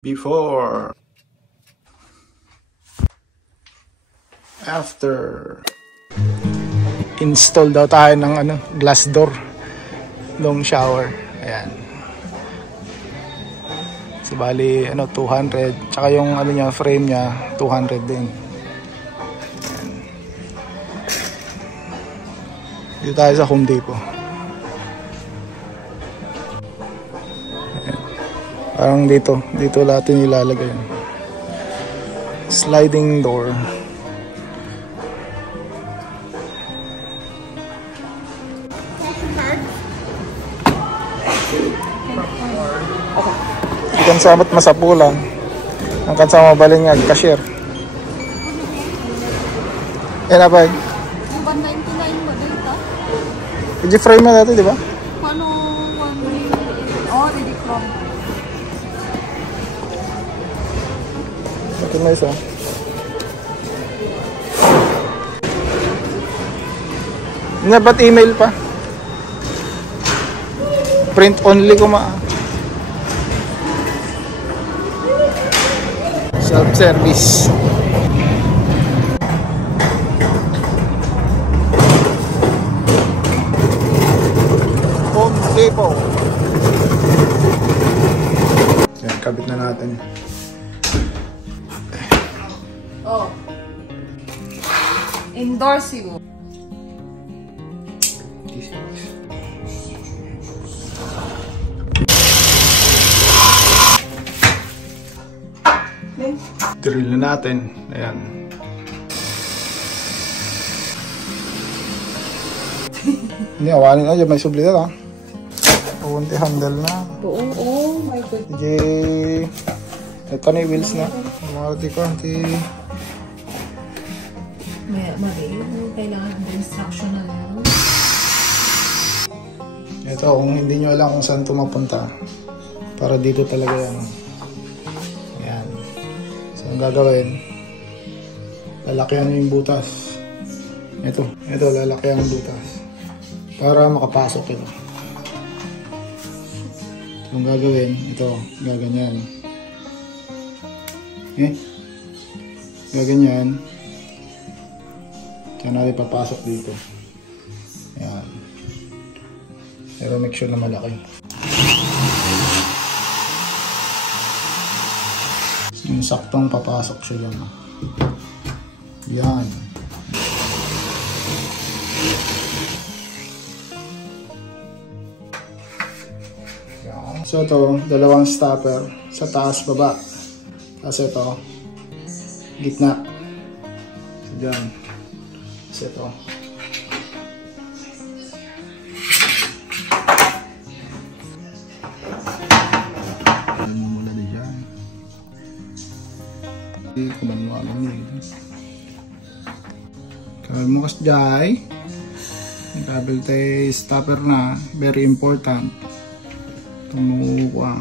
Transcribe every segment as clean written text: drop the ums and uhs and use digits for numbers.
Before, after. Install daw tayo ng glass door, long shower. Ayan. So bali 200, tsaka yung niya, frame niya 200 din. Ayan. Dito tayo sa Home Depot. Parang dito lahat yung ilalagay. Sliding door. Ikan samot masapulan. Ang kansama balingag, cashier. Yan abay. Yung 199 mo dito? I-frame na dati, di ba? Ano? 199? Oh, ready from. Ito na isa. Hindi na ba't email pa? Print only ko self-service. Home Depot. Yan, kabit na natin. Oh. Endorse you. Drill na natin. Ayan. Hindi, awalin na. May sublitan ha. Pumunti handle na. Oh my God. Ito na yung wheels na. Marati ko. Kailangan ng instructional yan. Ito, kung hindi nyo alam kung saan ito mapunta, para dito talaga yan. Ayan. So, ang gagawin, lalakyan nyo yung butas. Ito, lalakyan yung butas. Para makapasok ito. So, ang gagawin, ito, gaganyan. Gaganyan. Kaya natin papasok dito. Ayan. Pero make sure na malaki. Yung saktong papasok siya lang. Yan. So ito, dalawang stopper. Sa taas, baba. Tapos ito, gitna. So dyan. Tapos ito. Mula na dyan. Hindi ko manuwalan nyo. Kabel mo kas dyan. Yung kabel tayo stopper na. Very important. Tumuwa.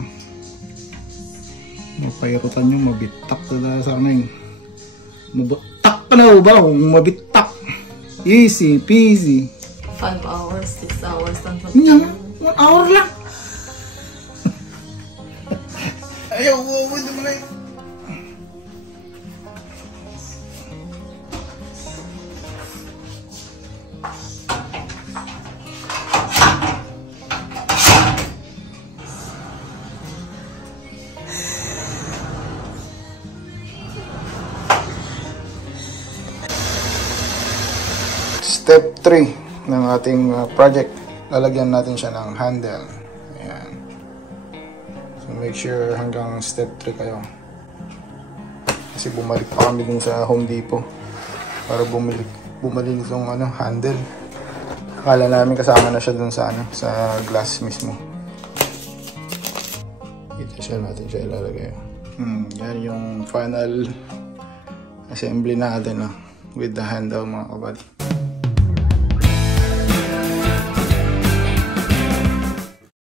Mapairutan nyo. Mabitak na sa amin. Mabitak ka na ba? Mabitak. Easy peasy. 5 hours, 6 hours, 1 hour lang. Ayaw, uwawin mo na yun. Step 3 ng ating project, lalagyan natin siya ng handle. Ayan. So make sure hanggang step 3 kayo. Kasi bumalik pa kami dun sa Home Depot para bumalik itong handle. Akala namin kasama na siya dun sa sa glass mismo. Ito siya natin siya ilalagay. Yan yung final assembly natin with the handle mga kabady.